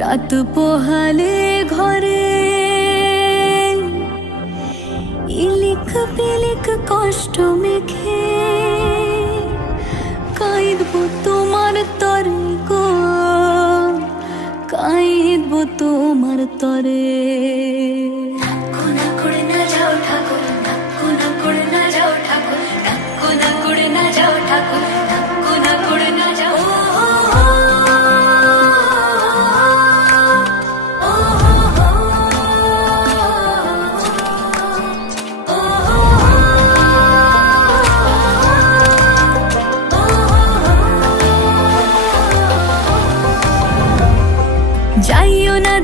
রাত পোহালে ঘরে ইলিক পিলিক কষ্ট মেখে কাঁদবো তোমার তরে গো, কাঁদবো তোমার তরে।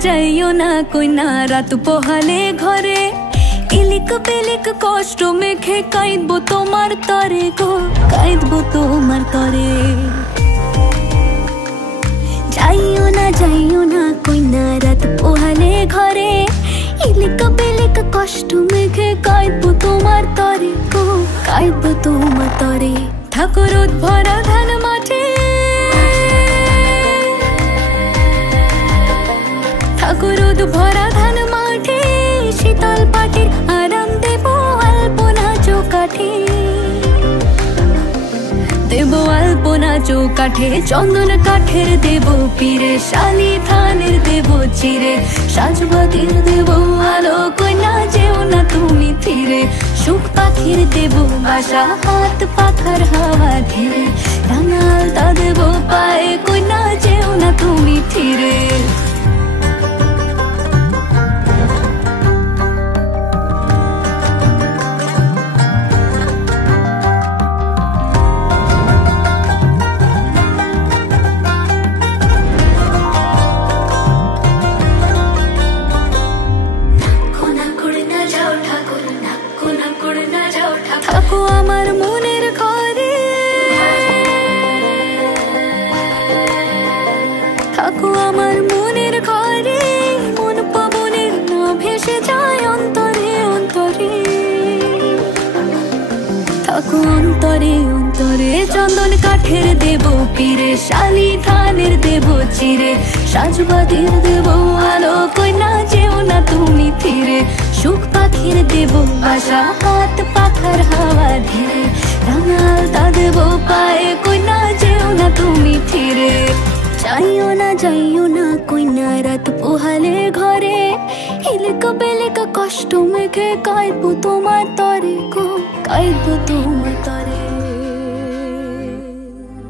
যাইও না কইনা রাত পোহালে ঘরে ইলিক পিলিক কষ্ট মেখে কাঁদবো তোমার তরে গো, কাঁদবো তোমার তরে। যাইও না কইনা রাত পোহালে ঘরে ইলিক পিলিক কষ্ট মেখে কাঁদবো তোমার তরে গো, কাঁদবো তোমার তরে। ঠাকুর ভরা ধান মাঠে, ঠাকুর ভরা ধান মাঠে শীতল পাটির আরাম দেব আলপনা চৌকাঠে, দেব আলপনা চৌকাঠে। চন্দন কাঠের দেব পীরে, শালি ধানের দেব চিরে, সাজবাতির দেব আলো কইনা যেও না তুমি ফিরে। সুখ পাখির দেব বাসা হাত পাখার হাওয়া ধীরে, রাঙালতা দেব পায়ে কইনা যেও না তুমি ফিরে। থাকো আমার মনের ঘরে, থাকো আমার মনের ঘরে, মন পবনের না ভেসে যায় অন্তরে অন্তরে। থাকো অন্তরে অন্তরে, চন্দন কাঠের দেব পীরে, শালি ধানের দেব চিরে, সাজবাতির দেব আলো কইনা যেও না তুমি ফিরে। সুখ পাখির দেব বাসা হাত পাখার হাওয়া ধীরে, রাঙালতা দেব পায়ে কইনা যেও না তুমি ফিরে। যাইও না কইনা রাত পোহালে ঘরে ইলিক পিলিক কষ্ট মেখে কাঁদবো তোমার তরে গো, কাঁদবো তোমার।